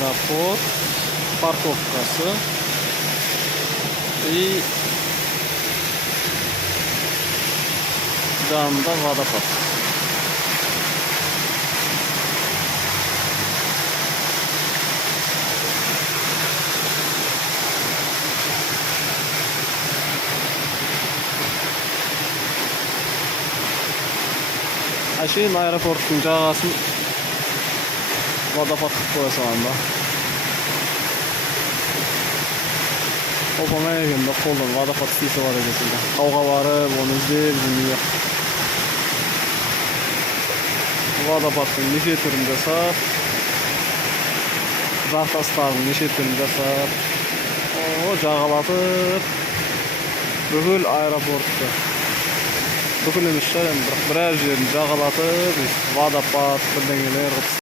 аэропорт парковкасы и жанында водопад. Ашин аэропорттун жаагасын водопад кылып кое салганда. Опамай экен колдон водопад стейси бар экенсиң да. Тауга барып, оны издеп жүрмөк. Водопадтын неше түрүн жасап, жартастардын неше түрүн жасап, жагалатып бүкүл аэропортту. Бүкүл эмес, бирок бираз жерин жагалатып, водопад, бирдеңелер